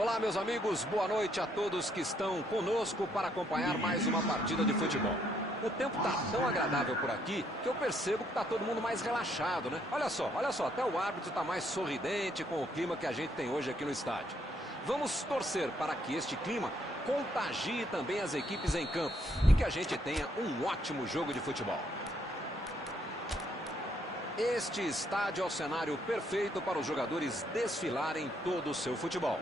Olá, meus amigos, boa noite a todos que estão conosco para acompanhar mais uma partida de futebol. O tempo está tão agradável por aqui que eu percebo que está todo mundo mais relaxado, né? Olha só, até o árbitro está mais sorridente com o clima que a gente tem hoje aqui no estádio. Vamos torcer para que este clima contagie também as equipes em campo e que a gente tenha um ótimo jogo de futebol. Este estádio é o cenário perfeito para os jogadores desfilarem todo o seu futebol.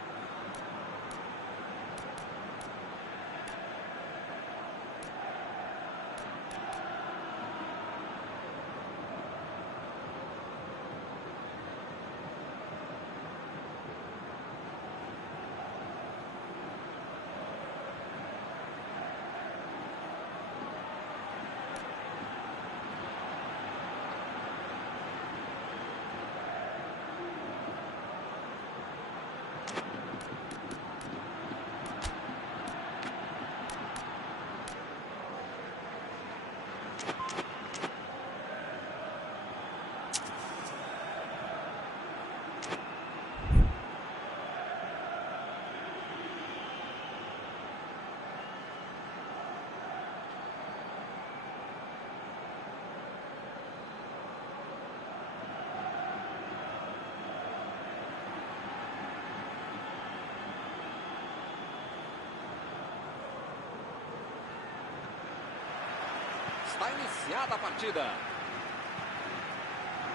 Está iniciada a partida.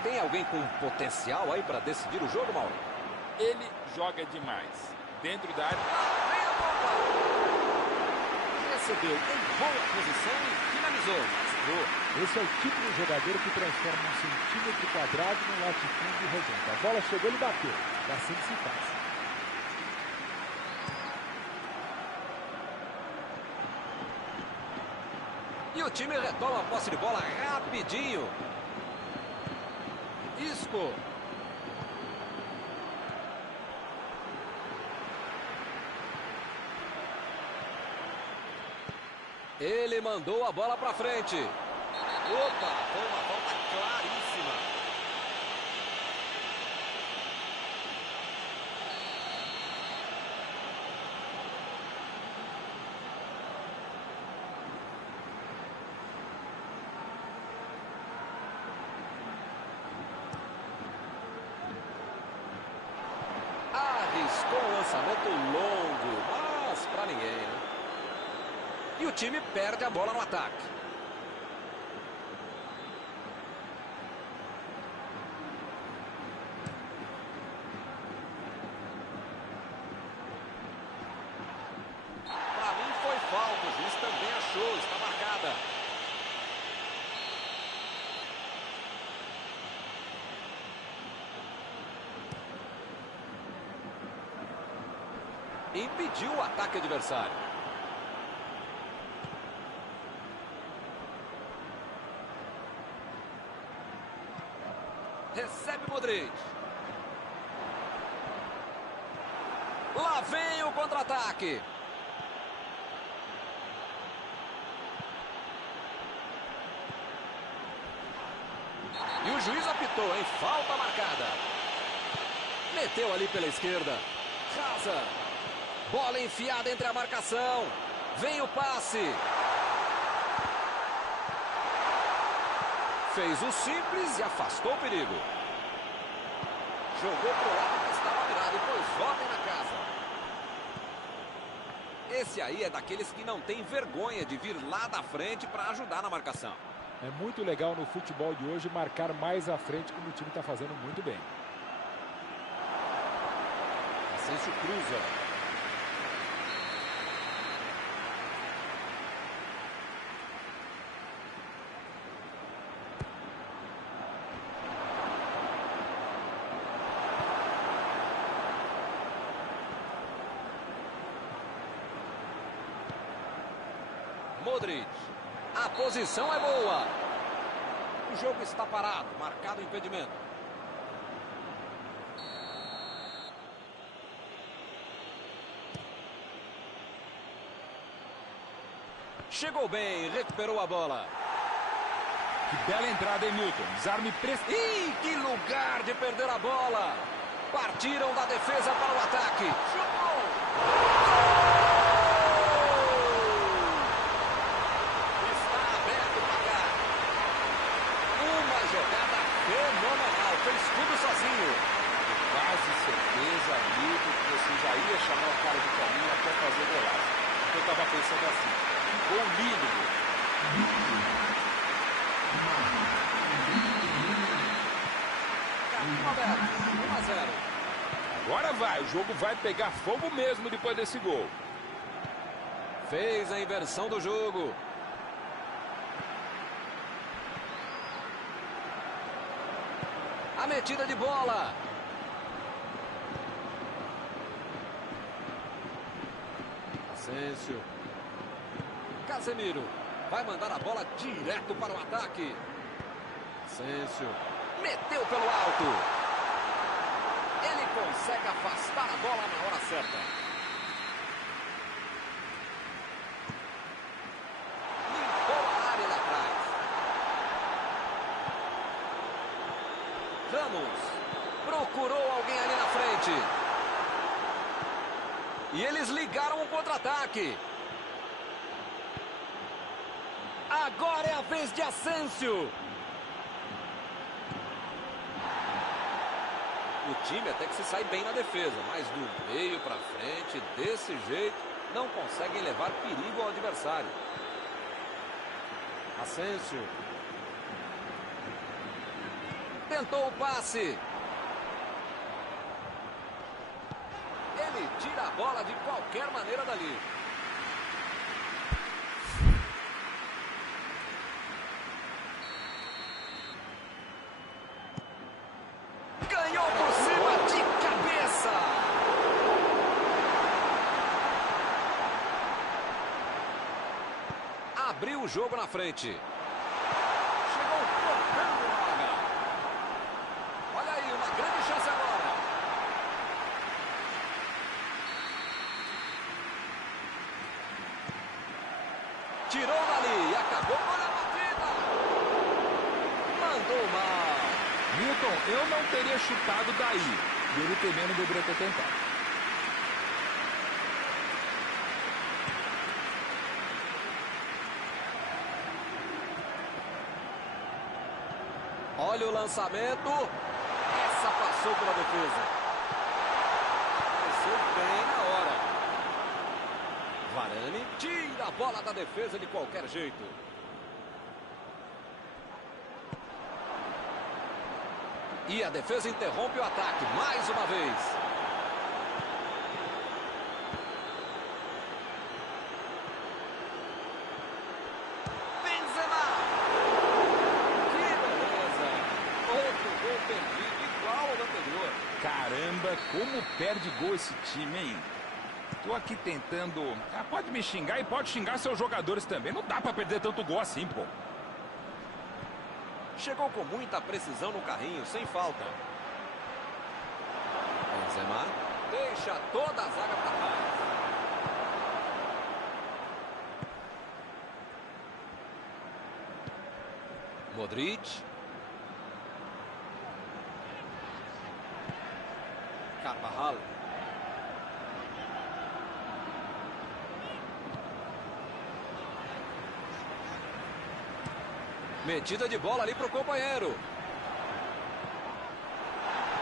Tem alguém com potencial aí para decidir o jogo, Mauro? Ele joga demais. Dentro da área. Vem a bola! Recebeu em boa posição e finalizou. Esse é o tipo de jogador que transforma um centímetro quadrado num latifúndio redondo. A bola chegou, ele bateu. É assim que se faz. E o time retoma a posse de bola rapidinho. Isco. Ele mandou a bola para frente. Opa, foi uma falta claríssima. Arriscou um lançamento longo, mas para ninguém, né? E o time perde a bola no ataque. Para mim foi falta, o juiz também achou, está marcada. Impediu o ataque adversário. Recebe Modric. Lá vem o contra-ataque. E o juiz apitou, hein? Falta marcada. Meteu ali pela esquerda. Rasa. Bola enfiada entre a marcação. Vem o passe. Fez o simples e afastou o perigo. Jogou pro lado que estava virado e pôs ordem na casa. Esse aí é daqueles que não tem vergonha de vir lá da frente para ajudar na marcação. É muito legal no futebol de hoje marcar mais à frente, como o time está fazendo muito bem. Asensio cruza. Modric. A posição é boa. O jogo está parado, marcado o impedimento. Chegou bem, recuperou a bola. Que bela entrada, hein, Milton? Desarme preciso. Ih, que lugar de perder a bola. Partiram da defesa para o ataque. Chutou. Está aberto o placar. Uma jogada fenomenal. Fez tudo sozinho. Quase certeza, amigo, que você já ia chamar o cara de caminho até fazer golaço. Eu estava pensando assim, que gol lindo. Caminho aberto. 1-0. Agora vai, o jogo vai pegar fogo mesmo depois desse gol. Fez a inversão do jogo. A metida de bola. Asensio. Casemiro. Vai mandar a bola direto para o ataque. Asensio. Meteu pelo alto. Ele consegue afastar a bola na hora certa. Limpou a área lá atrás. Ramos. Procurou alguém ali na frente. E eles ligaram o contra-ataque. Agora é a vez de Asensio. O time até que se sai bem na defesa, mas do meio para frente, desse jeito, não conseguem levar perigo ao adversário. Asensio. Tentou o passe. Ele tira a bola de qualquer maneira dali. Ganhou por cima de cabeça. Abriu o jogo na frente. Chegou cortando a vaga. Olha aí, uma grande chance agora. Tirou dali e acabou com a batida. Mandou mal. Milton, eu não teria chutado daí. E ele também não deveria ter tentado. Olha o lançamento. Essa passou pela defesa. Passou bem na hora. Varane tira a bola da defesa de qualquer jeito. E a defesa interrompe o ataque mais uma vez. Benzema. Que beleza. Outro gol perdido igual ao anterior. Caramba, como perde gol esse time, hein? Tô aqui tentando... pode me xingar e pode xingar seus jogadores também. Não dá pra perder tanto gol assim, pô. Chegou com muita precisão no carrinho, sem falta. Benzema deixa toda a zaga para trás. Modric. Carvajal. Metida de bola ali para o companheiro.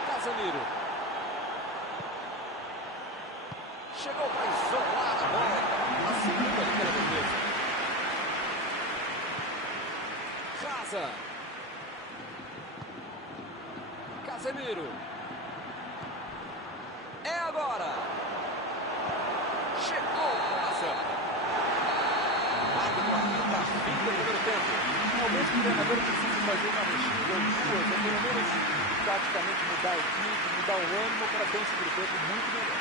Casemiro. Chegou para isolar a bola. A segunda ali pela defesa. Raza. Casemiro. É agora. Chegou a certa. Árbitro apita fim do primeiro tempo. Talvez o treinador precise fazer uma mexida ou duas, ou pelo menos praticamente mudar a equipe, mudar o ânimo para ter um segundo tempo muito melhor.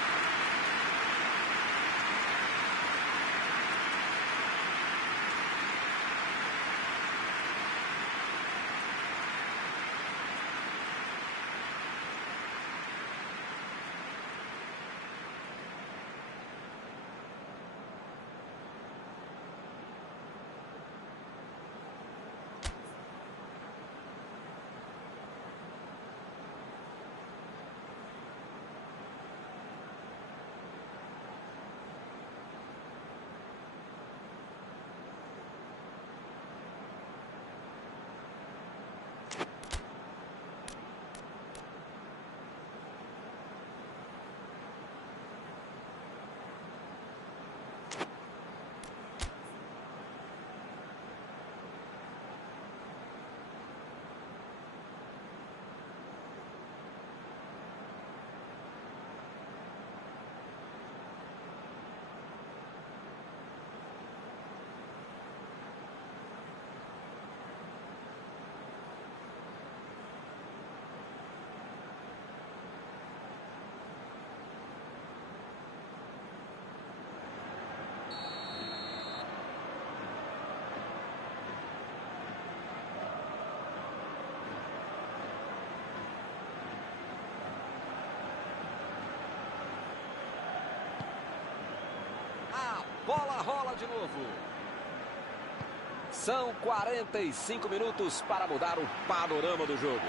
bola rola de novo. São 45 minutos para mudar o panorama do jogo.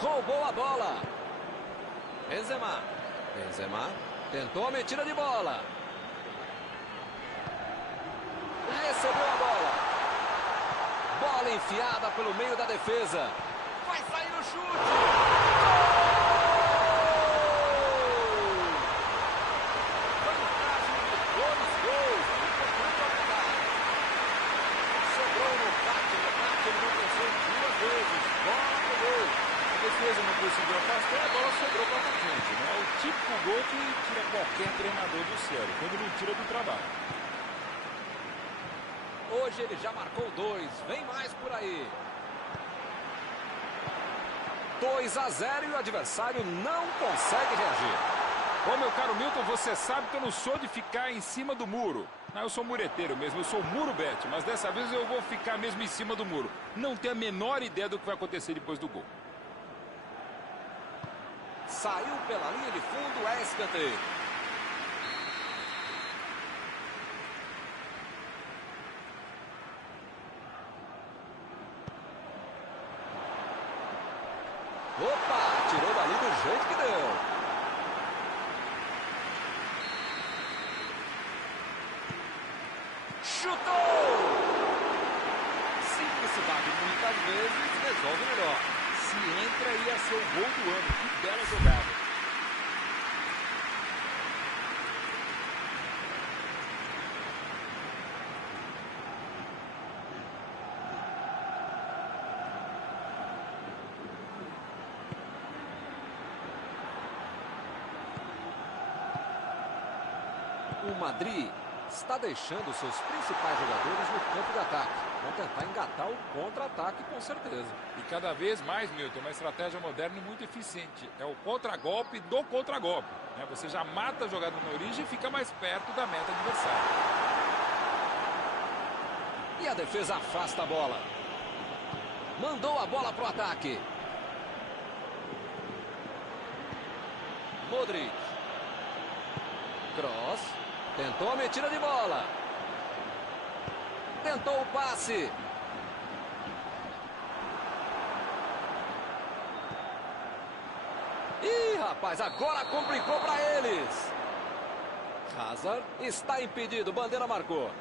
Roubou a bola. Benzema. Benzema tentou a metida de bola. Recebeu a bola. Bola enfiada pelo meio da defesa. Vai sair o chute. Gol! Vantagem de 2 gols. Sobrou no bate, ele não pensou 2 vezes. Bola pro gol. A defesa não conseguiu afastar, a bola sobrou para a frente. Né? É o típico gol que tira qualquer treinador do sério, quando não tira do trabalho. Hoje ele já marcou 2. Vem mais por aí. 2-0 e o adversário não consegue reagir. Ô, meu caro Milton, você sabe que eu não sou de ficar em cima do muro. Não, eu sou mureteiro mesmo, eu sou muro bet, mas dessa vez eu vou ficar mesmo em cima do muro. Não tenho a menor ideia do que vai acontecer depois do gol. Saiu pela linha de fundo, é escanteio. Opa, tirou dali do jeito que deu. Chutou! Simplicidade muitas vezes resolve melhor. Se entra, ia ser o gol do ano. Que bela jogada. O Madrid está deixando seus principais jogadores no campo de ataque. Vão tentar engatar o contra-ataque com certeza. E cada vez mais, Milton, uma estratégia moderna e muito eficiente. É o contra-golpe do contra-golpe. Né? Você já mata a jogada na origem e fica mais perto da meta adversária. E a defesa afasta a bola. Mandou a bola para o ataque. Modric. Cross. Tentou a metida de bola. Tentou o passe. Ih, rapaz, agora complicou para eles. Hazard está impedido, bandeira marcou.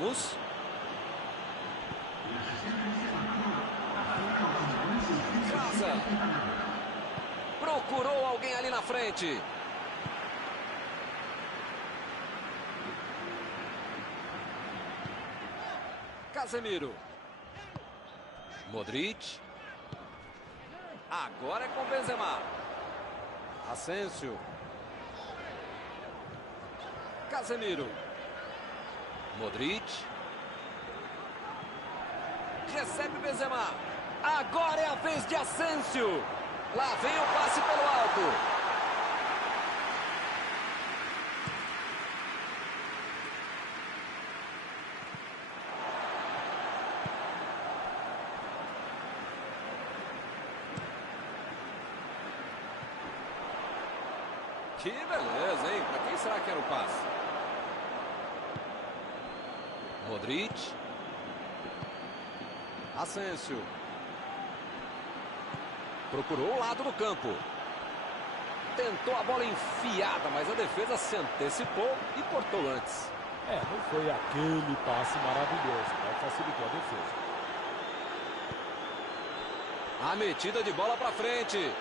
Ramos. Casa. Procurou alguém ali na frente. Casemiro. Modric. Agora é com Benzema. Asensio. Casemiro. Modric. Recebe Benzema. Agora é a vez de Asensio. Lá vem o passe pelo alto. Que beleza, hein? Para quem será que era o passe? Modric. Asensio. Procurou o lado do campo. Tentou a bola enfiada, mas a defesa se antecipou e cortou antes. Não foi aquele passe maravilhoso, mas facilitou a defesa. A metida de bola para frente.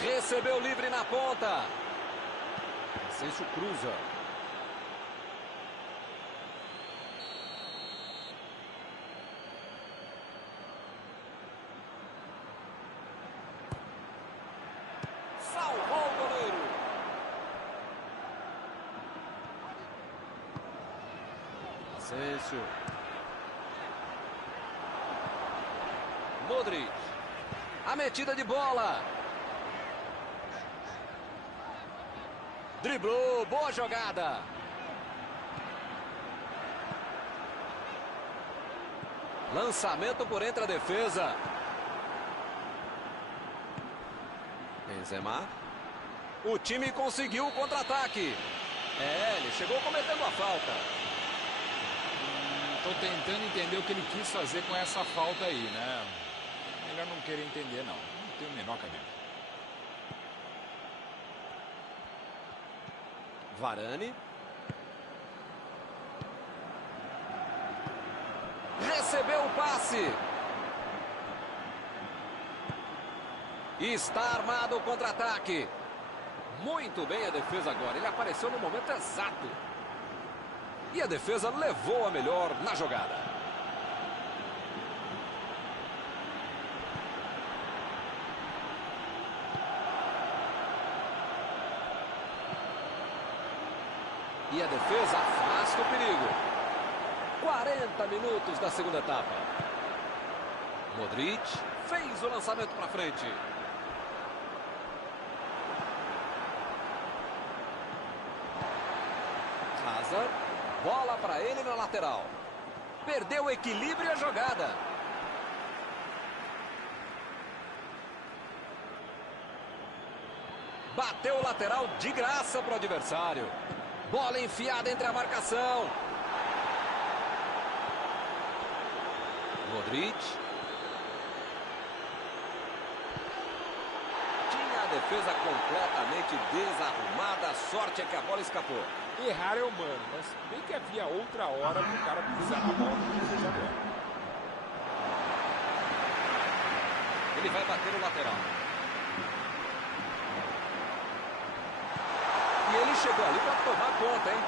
Recebeu livre na ponta. Asensio cruza. Salvou o goleiro. Asensio. Modric. A metida de bola. Driblou, boa jogada. Lançamento por entre a defesa. Benzema. O time conseguiu o contra-ataque. Ele chegou cometendo a falta. Tô tentando entender o que ele quis fazer com essa falta aí, né? Melhor não querer entender, não. Não tenho o menor cabelo. Varane. Recebeu o passe. Está armado o contra-ataque. Muito bem a defesa agora. Ele apareceu no momento exato. E a defesa levou a melhor na jogada. E a defesa afasta o perigo. 40 minutos da segunda etapa. Modric fez o lançamento para frente. Hazard, bola para ele na lateral. Perdeu o equilíbrio e a jogada. Bateu o lateral de graça para o adversário. Bola enfiada entre a marcação. Modric. Tinha a defesa completamente desarrumada. A sorte é que a bola escapou. Errar é humano, mas bem que havia outra hora pro cara pisar na bola como ele fez agora. Ele vai bater no lateral. E ele chegou ali para tomar conta, hein?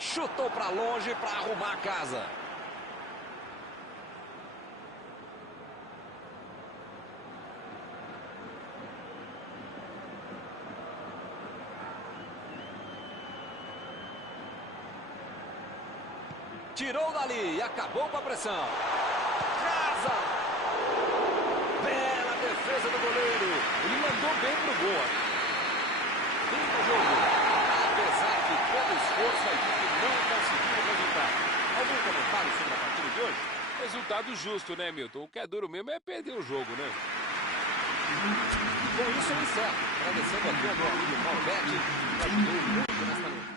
Chutou para longe para arrumar a casa. Tirou dali e acabou com a pressão. Casa! Bela defesa do goleiro. Ele mandou bem pro gol. Fim do jogo. Apesar de todo esforço, a equipe não conseguiu o resultado. Algum comentário sobre a partida de hoje? Resultado justo, né, Milton? O que é duro mesmo é perder o jogo, né? Com isso eu encerro. Agradecendo aqui ao meu amigo Malbete, que ajudou muito nesta noite.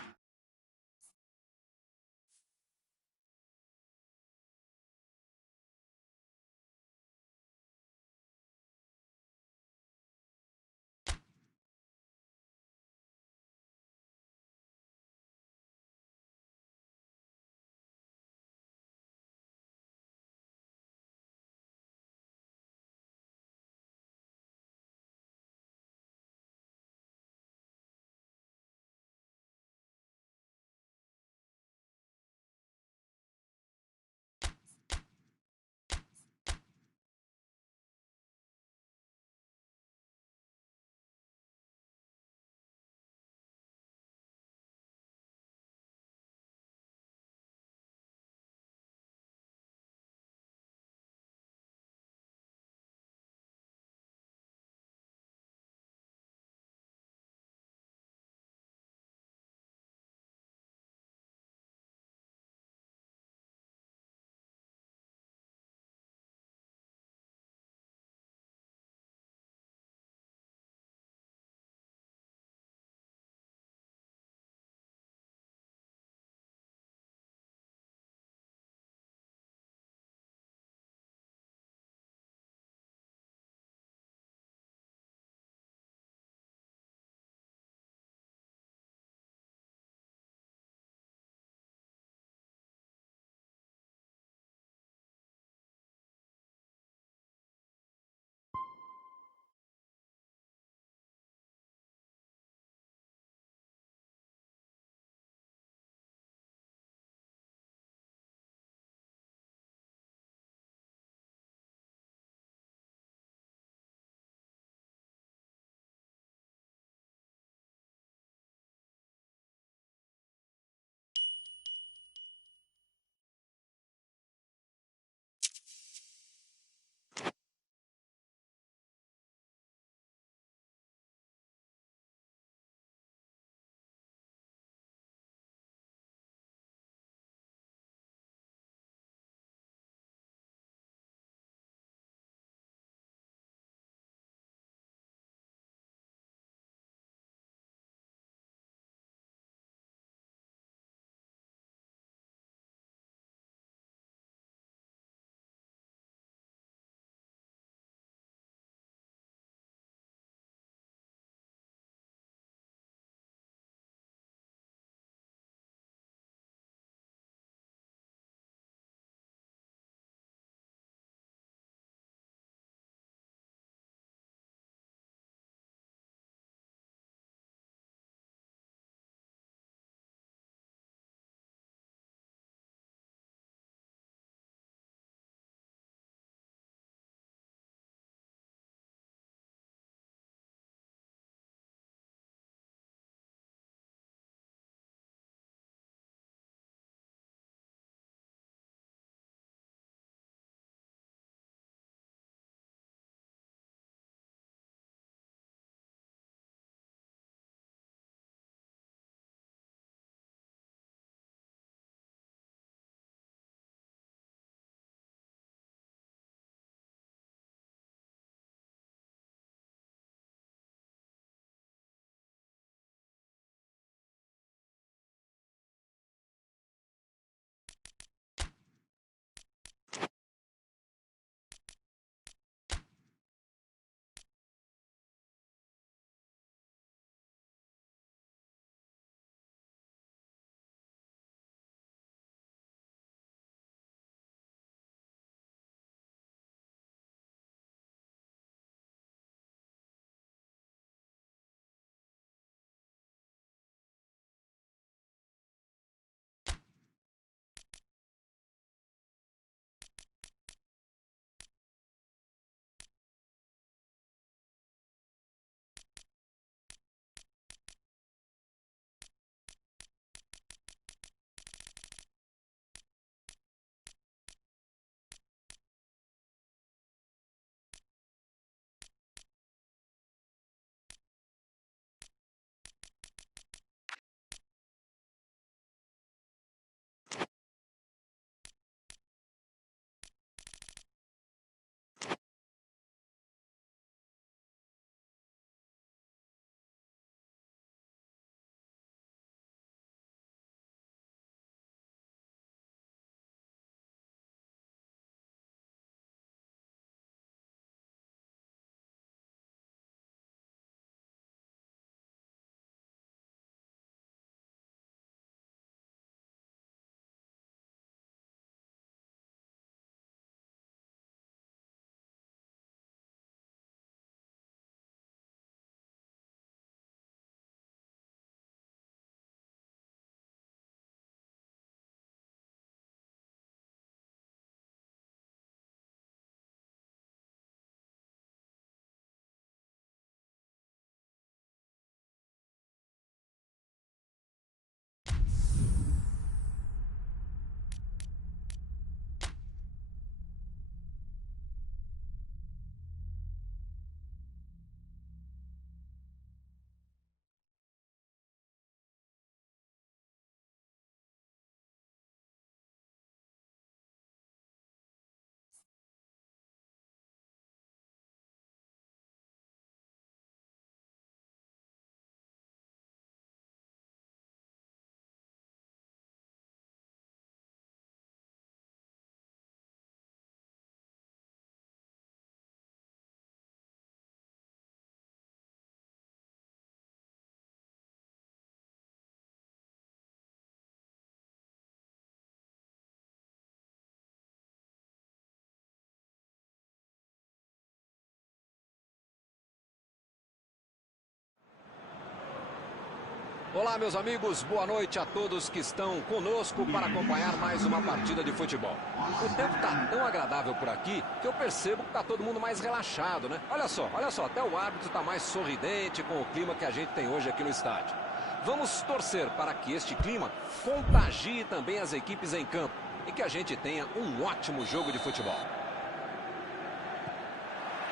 Olá, meus amigos, boa noite a todos que estão conosco para acompanhar mais uma partida de futebol. O tempo está tão agradável por aqui que eu percebo que está todo mundo mais relaxado, né? Olha só, até o árbitro está mais sorridente com o clima que a gente tem hoje aqui no estádio. Vamos torcer para que este clima contagie também as equipes em campo e que a gente tenha um ótimo jogo de futebol.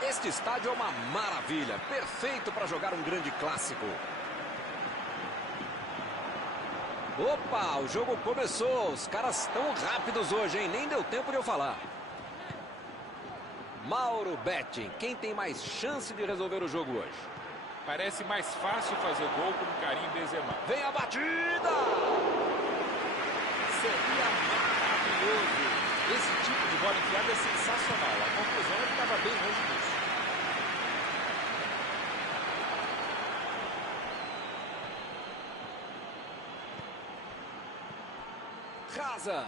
Este estádio é uma maravilha, perfeito para jogar um grande clássico. Opa, o jogo começou. Os caras estão rápidos hoje, hein? Nem deu tempo de eu falar. Mauro Betting, quem tem mais chance de resolver o jogo hoje? Parece mais fácil fazer gol com o Karim Benzema. Vem a batida! Seria maravilhoso. Esse tipo de bola enfiada é sensacional. A conclusão é que estava bem longe disso. Hazard.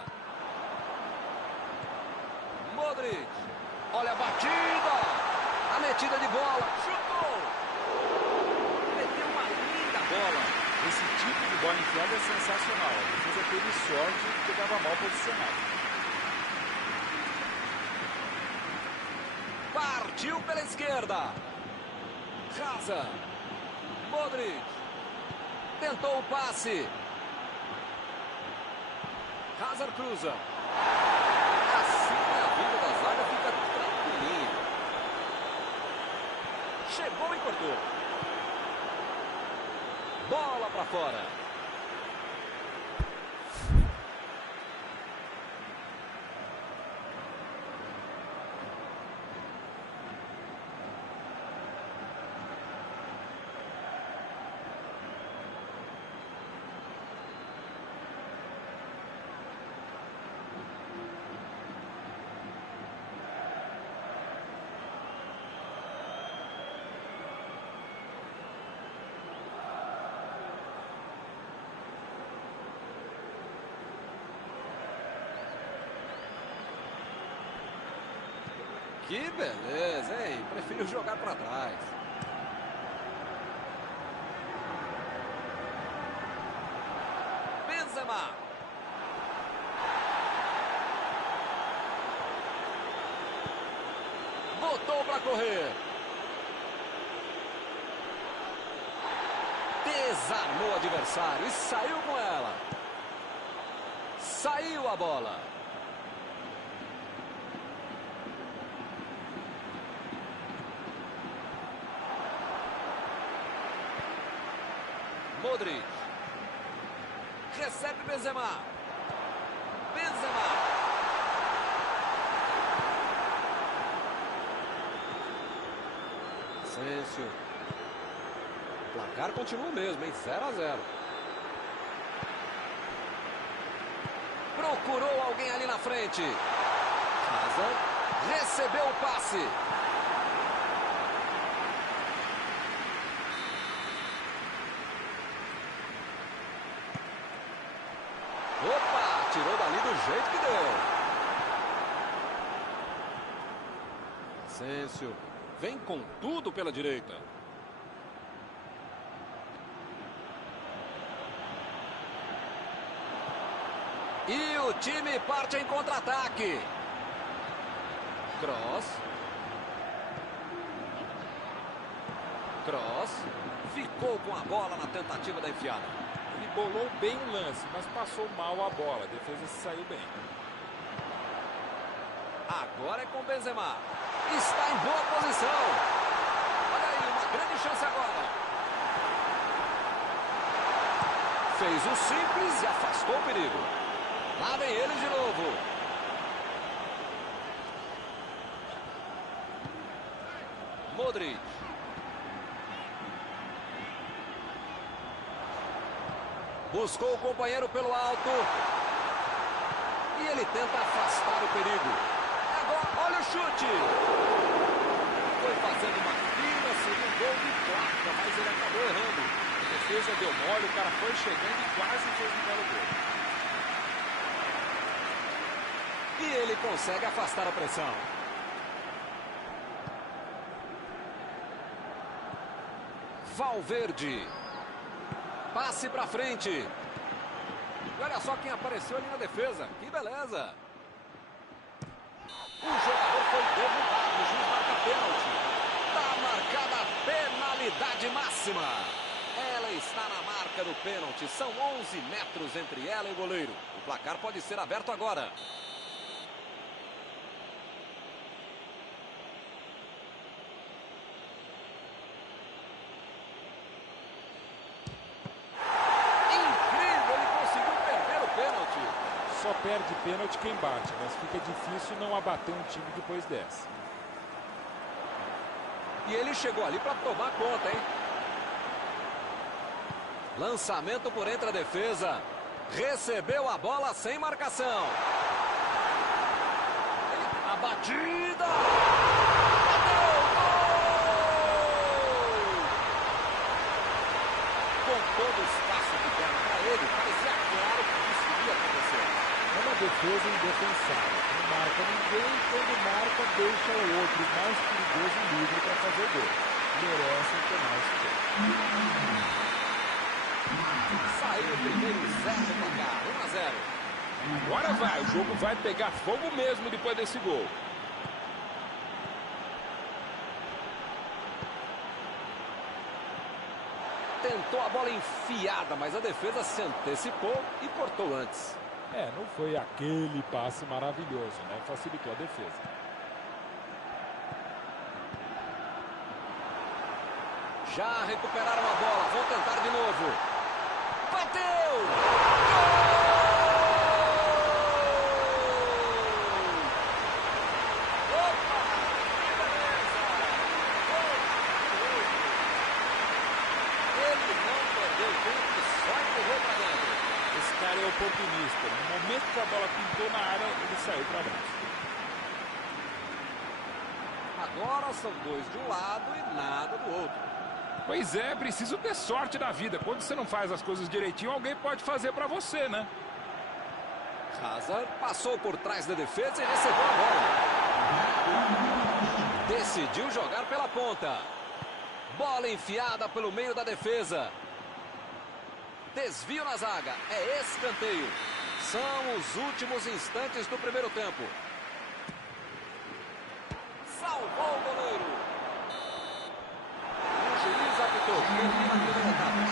Modric. Olha a batida. A metida de bola. Chutou. Meteu uma linda bola. Esse tipo de bola enfiada é sensacional. A defesa teve sorte porque estava mal posicionado. Partiu pela esquerda. Hazard. Modric. Tentou o passe. Hazard cruza. Assim a vida da zaga fica tranquilinha. Chegou e cortou. Bola para fora. Que beleza, hein? Prefiro jogar para trás. Benzema. Botou para correr. Desarmou o adversário e saiu com ela. Saiu a bola. Modric. Recebe Benzema. Benzema. Asensio. O placar continua o mesmo, hein? 0-0. Procurou alguém ali na frente. Hazard. Recebeu o passe. Opa, tirou dali do jeito que deu. Asensio vem com tudo pela direita. E o time parte em contra-ataque. Cross. Ficou com a bola na tentativa da enfiada. Ele bolou bem o lance, mas passou mal a bola. A defesa se saiu bem. Agora é com Benzema. Está em boa posição. Olha aí, uma grande chance agora. Fez o simples e afastou o perigo. Lá vem ele de novo. Modric. Buscou o companheiro pelo alto. E ele tenta afastar o perigo. Agora, olha o chute. Foi fazendo uma fila, segundo gol de placa, mas ele acabou errando. A defesa deu mole, o cara foi chegando e quase fez um belo gol. E ele consegue afastar a pressão. Valverde. Passe pra frente. E olha só quem apareceu ali na defesa. Que beleza. O jogador foi derrubado. O juiz marca pênalti. Está marcada a penalidade máxima. Ela está na marca do pênalti. São 11 metros entre ela e o goleiro. O placar pode ser aberto agora. Incrível, ele conseguiu perder o pênalti. Só perde pênalti quem bate, mas fica difícil não abater um time depois dessa. E ele chegou ali para tomar conta, hein? Lançamento por entre a defesa. Recebeu a bola sem marcação. A batida. Bateu! Gol! Com todo o espaço que deram para ele, parecia claro que isso iria acontecer. É uma defesa indefensável. Não marca ninguém, quando marca, deixa o outro mais perigoso livre para fazer gol. Merecem tomar esse gol. Saiu o primeiro 0 no placar, 1-0. Agora vai, o jogo vai pegar fogo mesmo depois desse gol. Tentou a bola enfiada, mas a defesa se antecipou e cortou antes. Não foi aquele passe maravilhoso, né? Facilitou a defesa. Já recuperaram a bola, vão tentar de novo. Bateu! Gol! Opa! Que beleza! Ele não perdeu tempo, só empurrou para dentro. Esse cara é oportunista. No momento que a bola pintou na área, ele saiu para baixo. Agora são dois de um lado e nada do outro. Pois é, preciso ter sorte na vida. Quando você não faz as coisas direitinho, alguém pode fazer para você, né? Hazard passou por trás da defesa e recebeu a bola. Decidiu jogar pela ponta. Bola enfiada pelo meio da defesa. Desvio na zaga. É escanteio. São os últimos instantes do primeiro tempo. Salvou o goleiro. O juiz apitou. Termina a primeira etapa.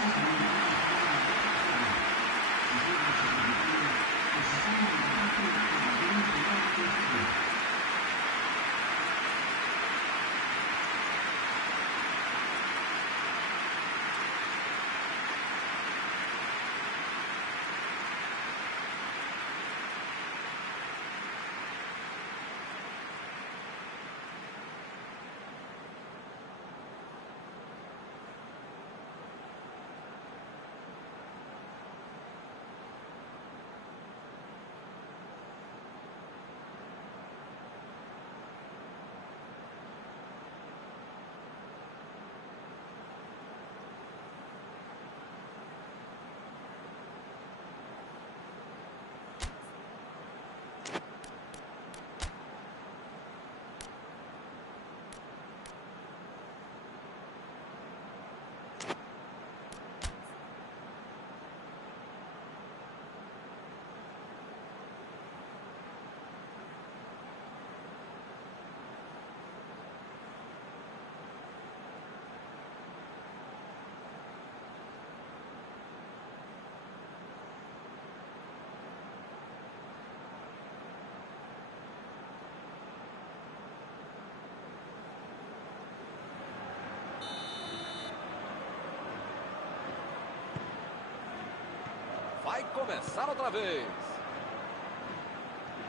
Vai começar outra vez.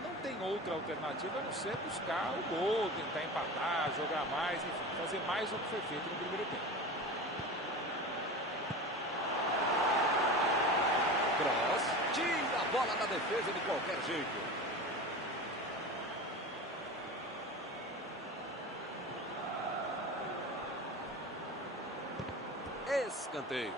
Não tem outra alternativa a não ser buscar o gol, tentar empatar, jogar mais, enfim, fazer mais do que foi feito no primeiro tempo. Cross, tira a bola da defesa de qualquer jeito. Escanteio.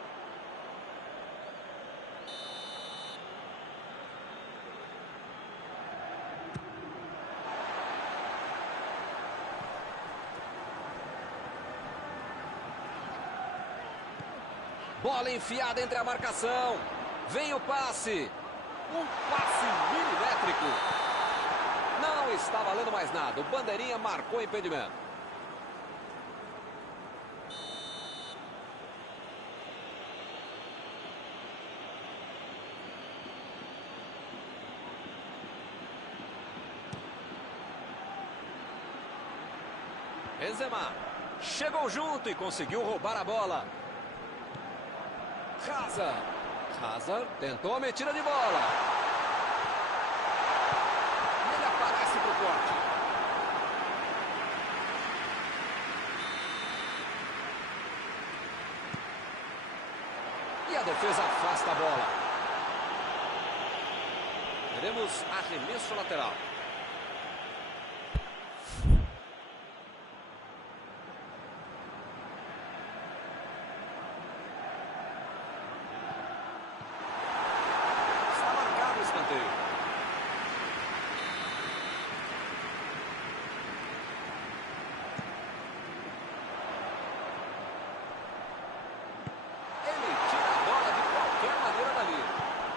Bola enfiada entre a marcação. Vem o passe. Um passe milimétrico. Não está valendo mais nada. O bandeirinha marcou impedimento. Benzema chegou junto e conseguiu roubar a bola. Hazard tentou a metida de bola. Ele aparece para o corte. E a defesa afasta a bola. Teremos arremesso lateral.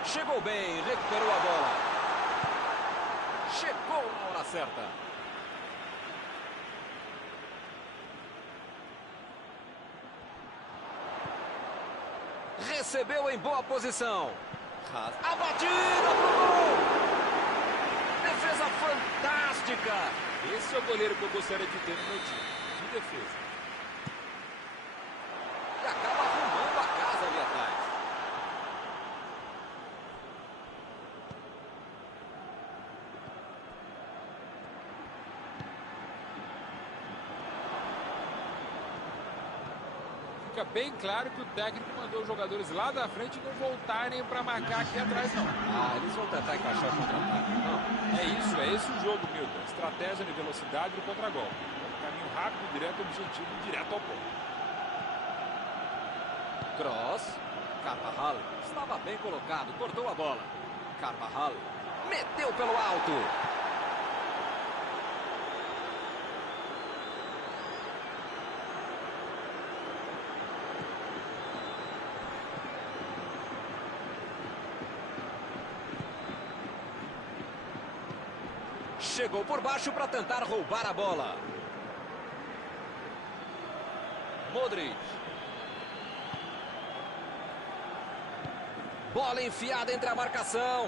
Chegou bem, recuperou a bola. Chegou na hora certa. Recebeu em boa posição. A batida pro gol. Defesa fantástica. Esse é o goleiro que eu gostaria de ter no meu time. De defesa. E acaba arrumando a casa ali atrás. Fica bem claro que o técnico mandou os jogadores lá da frente não voltarem para marcar aqui atrás, não. Eles vão tentar encaixar o contra-ataque. Não, é esse o jogo, Milton. Estratégia de velocidade do contra-golpe. Um caminho rápido, direto ao objetivo, direto ao ponto. Cross. Carvajal estava bem colocado, cortou a bola. Carvajal meteu pelo alto. Chegou por baixo para tentar roubar a bola. Modric. Bola enfiada entre a marcação.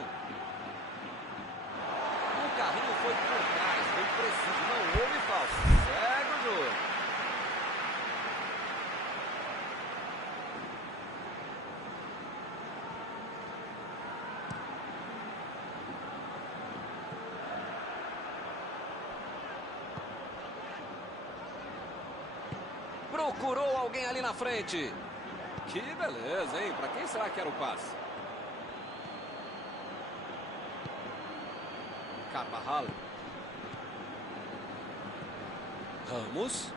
O carrinho foi por trás, foi preciso, não houve falta. Segue o jogo. Procurou alguém ali na frente. Que beleza, hein? Para quem será que era o passe? Carvajal. Ramos.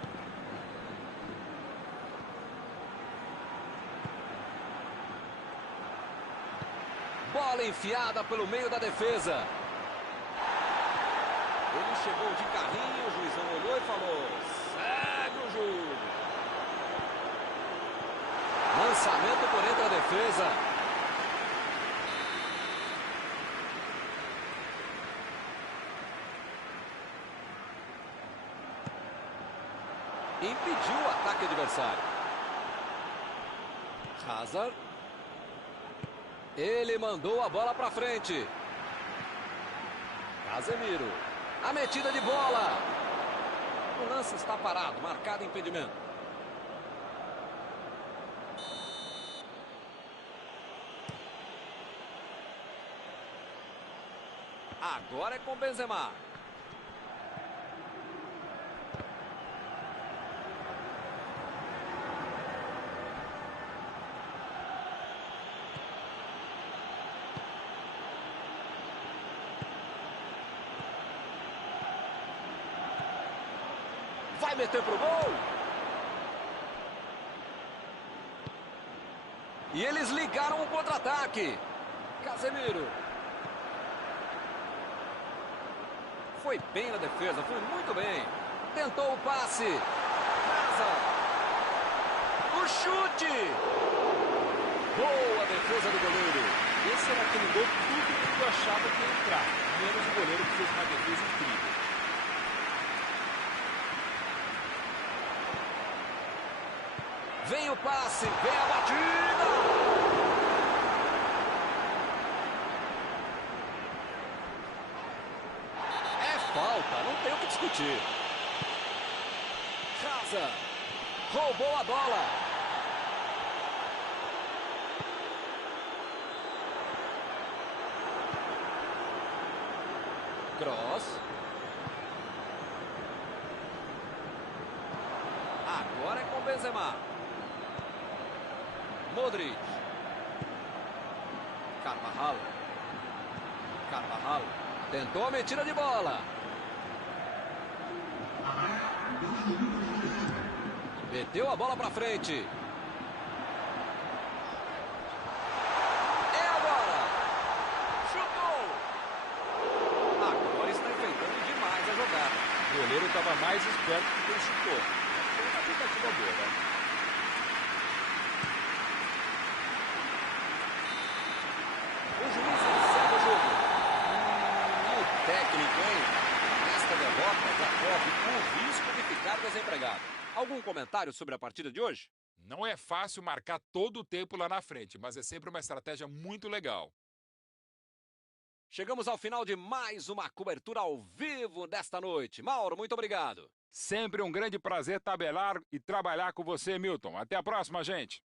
Bola enfiada pelo meio da defesa. Ele chegou de carrinho, o juizão olhou e falou: segue o jogo. Lançamento por entre a defesa. Impediu o ataque adversário. Hazard. Ele mandou a bola para frente. Casemiro. A metida de bola. O lance está parado, marcado impedimento. Agora é com Benzema. Vai meter pro gol. E eles ligaram o contra-ataque. Casemiro. Foi bem na defesa, foi muito bem. Tentou o passe. Hazard. O chute. Boa defesa do goleiro. Esse era aquele gol que todo mundo achava que ia entrar, menos o goleiro que fez uma defesa incrível. Vem o passe, vem a batida. É falta, não tem o que discutir. Casa roubou a bola. Cross. Agora é com Benzema. Modric. Carvajal. Tentou a metida de bola. Meteu a bola pra frente. É agora. Chutou. Agora está enfeitando demais a jogada. O goleiro estava mais esperto que quem chutou. Foi uma tentativa boa, né? O juiz encerra o jogo. E o técnico, hein? Nesta derrota já corre o risco de ficar desempregado. Algum comentário sobre a partida de hoje? Não é fácil marcar todo o tempo lá na frente, mas é sempre uma estratégia muito legal. Chegamos ao final de mais uma cobertura ao vivo desta noite. Mauro, muito obrigado. Sempre um grande prazer tabelar e trabalhar com você, Milton. Até a próxima, gente.